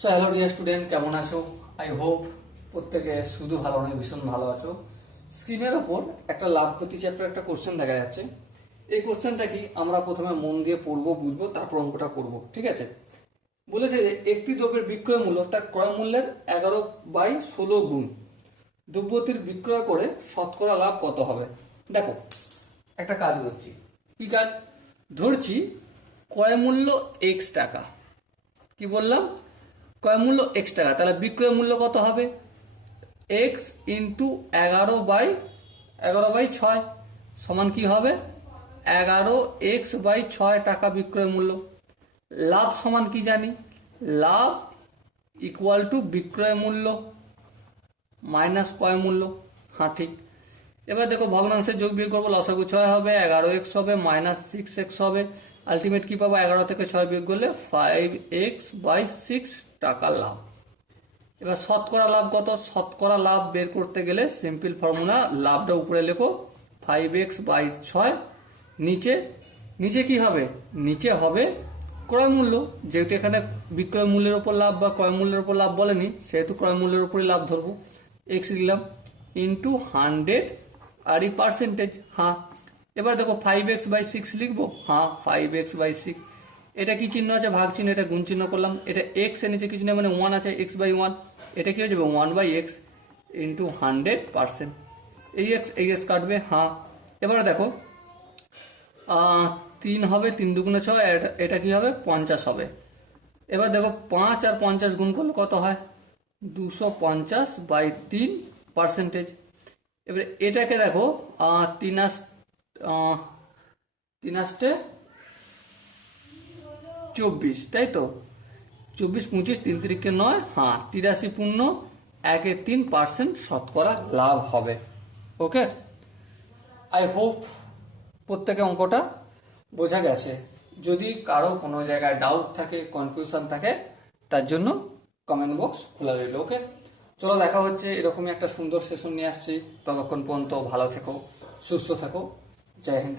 So hello dear student, কেমন আছো? I hope প্রত্যেকে শুধু ভালো নয়, ভীষণ ভালো আছো। স্ক্রিনের ওপর একটা লাভ ক্ষতি চ্যাপ্টার একটা কোশ্চেন দেখা যাচ্ছে। এই কোশ্চেনটা কি আমরা প্রথমে মন দিয়ে পড়বো, বুঝবো, তারপর অঙ্কটা করব, ঠিক আছে? বলেছে যে একটি দ্রব্যের বিক্রয় মূল্য তার ক্রয় মূল্যের 11/16 গুণ দ্রব্যটির বিক্রয় করে শতকরা লাভ কত হবে। দেখো, একটা কাজ করছি। কি কাজ? ধরছি ক্রয় মূল্য এক্স টাকা। কি বললাম? ক্রয় মূল্য এক্স টাকা, তাহলে বিক্রয় মূল্য কত হবে? এক্স ইন্টু 11/6 সমান কি হবে? 11x/6 টাকা বিক্রয় মূল্য। লাভ সমান কি জানি? লাভ ইকুয়াল টু বিক্রয় মূল্য মাইনাস ক্রয় মূল্য। হ্যাঁ, ঠিক। এবার দেখো, ভগ্নাংশের যোগ বিয়োগ করবো, লসাগু 6 হবে, 11x হবে, মাইনাস 6x হবে। আলটিমেট কি পাবো? 11 থেকে 6 বিয়োগ করলে 5x/6 টাকা লাভ। এবার শতকরা লাভ কত? শতকরা লাভ বের করতে গেলে সিম্পল ফর্মুলা, লাভটা উপরে লেখো 5x/6, নিচে নিচে কি হবে? নিচে হবে ক্রয় মূল্য। যেহেতু এখানে বিক্রয় মূল্যের উপর লাভ বা ক্রয় মূল্যের উপর লাভ বলেনি, সেহেতু ক্রয় মূল্যের উপরই লাভ ধরবো। এক্স দিলাম ইন্টু 100 আর এই পার্সেন্টেজ। হ্যাঁ, এবার দেখো 5x/6 লিখবো। হ্যাঁ, 5x/6। এটা কি চিহ্ন আছে? ভাগ চিহ্ন। এটা গুণ চিহ্ন করলাম। এটা এক্স এর নিচে কি চিহ্ন মানে 1 আছে, x/1। এটা কি হয়ে যাবে? 1/x into 100%। এই এক্স কাটবে। হ্যাঁ, এবারে দেখো 3 হবে, 3 দুগুণে 6, এটা কি হবে? 50 হবে। এবার দেখো 5 আর 50 গুণ করলে কত হয়? 250/3%। এবারে এটাকে দেখো 3 24, তাই তো? 24, 25, 3 3 9। হ্যাঁ, 83.13% শতকরা লাভ হবে। ওকে, আই হোপ প্রত্যেকে অঙ্কটা বোঝা গেছে। যদি কারো কোনো জায়গায় ডাউট থাকে, কনফিউশন থাকে, তার জন্য কমেন্ট বক্স খোলা রইল। ওকে, চলো, দেখা হচ্ছে। এরকমই একটা সুন্দর সেশন নিয়ে আসছি। ততক্ষণ পর্যন্ত ভালো থেকো, সুস্থ থাকো। জয় হিন্দ।